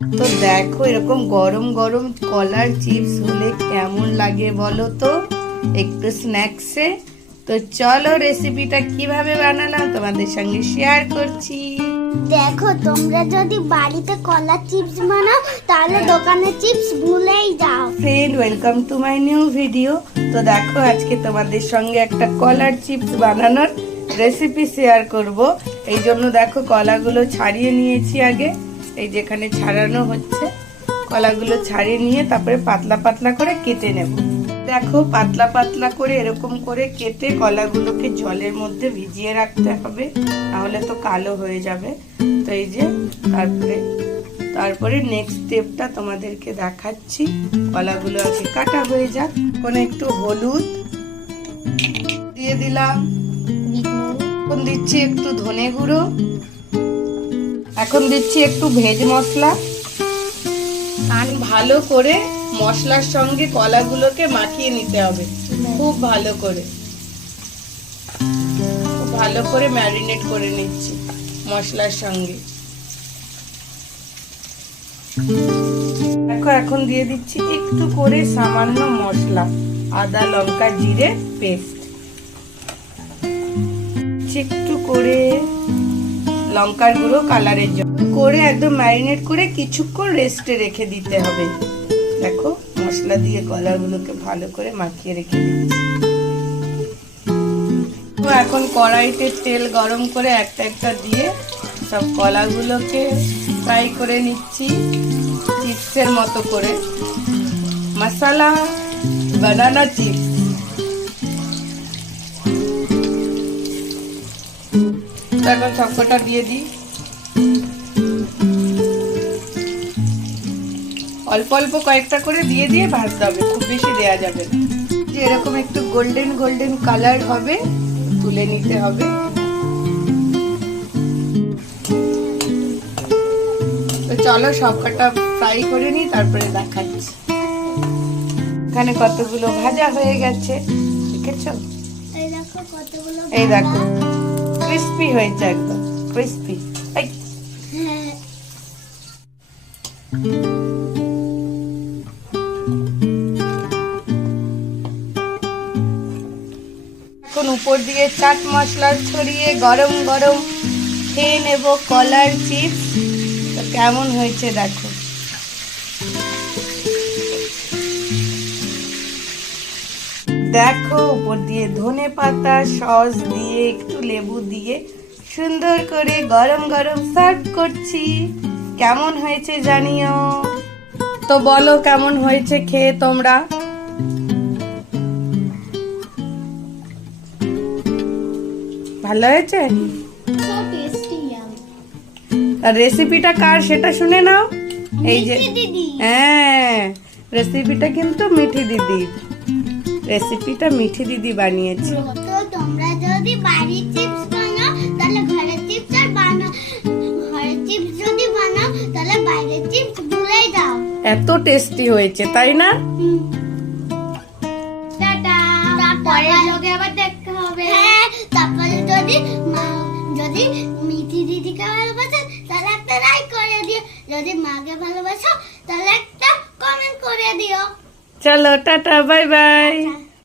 তো দেখো এরকম গরম গরম কলার চিপস হলে কেমন লাগে বলো তো, একটু স্ন্যাক্সে। তো চলো রেসিপিটা কিভাবে বানালাম তোমাদের সঙ্গে শেয়ার করছি। দেখো তোমরা যদি বাড়িতে কলার চিপস বানাও তাহলে দোকানের চিপস ভুলেই যাও। Friend, welcome to my new video. তো দেখো আজকে তোমাদের সঙ্গে একটা কলার চিপস বানানোর রেসিপি শেয়ার করব। এই জন্য দেখো কলাগুলো ছাড়িয়ে নিয়েছি আগে, এই যেখানে ছাড়ানো হচ্ছে কলাগুলো ছাড়িয়ে নিয়ে তারপরে পাতলা পাতলা করে কেটে নেব। দেখো পাতলা পাতলা করে এরকম করে কেটে কলাগুলোকে জলের মধ্যে ভিজিয়ে রাখতে হবে, নাহলে তো কালো হয়ে যাবে। তো এই যে তারপরে নেক্সট স্টেপটা তোমাদেরকে দেখাচ্ছি। কলাগুলো আগে কাটা হয়ে যাক। এখন একটু হলুদ দিয়ে দিলাম, এখন দিচ্ছি একটু ধনে গুঁড়ো, এখন দিচ্ছি একটু ভেজ মশলা। আর ভালো করে মশলার সঙ্গে কলাগুলোকে মাখিয়ে নিতে হবে, খুব ভালো করে ম্যারিনেট করে নিচ্ছি মশলার সঙ্গে। দেখো এখন দিয়ে দিচ্ছি একটু করে সামান্য মশলা, আদা লঙ্কা জিরে পেস্ট, একটু করে লঙ্কার গুঁড়ো কালারের জন্য করে একদম ম্যারিনেট করে কিছুক্ষণ রেস্টে রেখে দিতে হবে। দেখো মশলা দিয়ে কলাগুলোকে ভালো করে মাখিয়ে রেখে দিচ্ছি। তো এখন কড়াইতে তেল গরম করে একটা একটা দিয়ে সব কলাগুলোকে ফ্রাই করে নিচ্ছি চিপসের মতো করে। মশলা বানানা চিপস। এখন সবকটা দিয়ে দিই, অল্প অল্প কয়েকটা করে দিয়ে দিয়ে ভাজতে হবে, খুব বেশি দেয়া যাবে না। যে এরকম একটু গোল্ডেন গোল্ডেন কালার হবে তুলে নিতে হবে। তো চলো সবকটা ফ্রাই করে নিই, তারপরে দেখাচ্ছি। এখানে কতগুলো ভাজা হয়ে গেছে, দেখেছো? এই দেখো ক্রিস্পি হয়েছে, একদম ক্রিস্পি। এখন উপর দিয়ে চাট মশলা ছড়িয়ে গরম গরম খেয়ে নেব কলার চিপস। তো কেমন হয়েছে দেখো। দেখো উপর দিয়ে ধনে পাতা সস দিয়ে একটু লেবু দিয়ে সুন্দর করে গরম গরম সার্ভ করছি। কেমন হয়েছে জানিও। তো বলো কেমন হয়েছে খেয়ে তোমরা। ভালো হয়েছে? আর রেসিপিটা কার সেটা শুনে নাও। এই যে হ্যাঁ, রেসিপিটা কিন্তু মিঠি দিদি, রেসিপিটা মিঠি দিদি বানিয়েছে। তো তোমরা যদি বাড়ির চিপস বানাও তাহলে ঘরের চিপস আর বানাও, ঘরের চিপস যদি বানাও তাহলে বাইরের চিপস ভুলেই যাও। এত টেস্টি হয়েছে তাই না? টাটা, পরের ব্লগে আবার দেখা হবে। হ্যাঁ, তারপরে যদি মিঠি দিদিকে ভালোবাসো তাহলে একটা লাইক করে দিও, যদি মাকে ভালোবাসো তাহলে একটা কমেন্ট করে দিও। চলো টাটা, বাই বাই।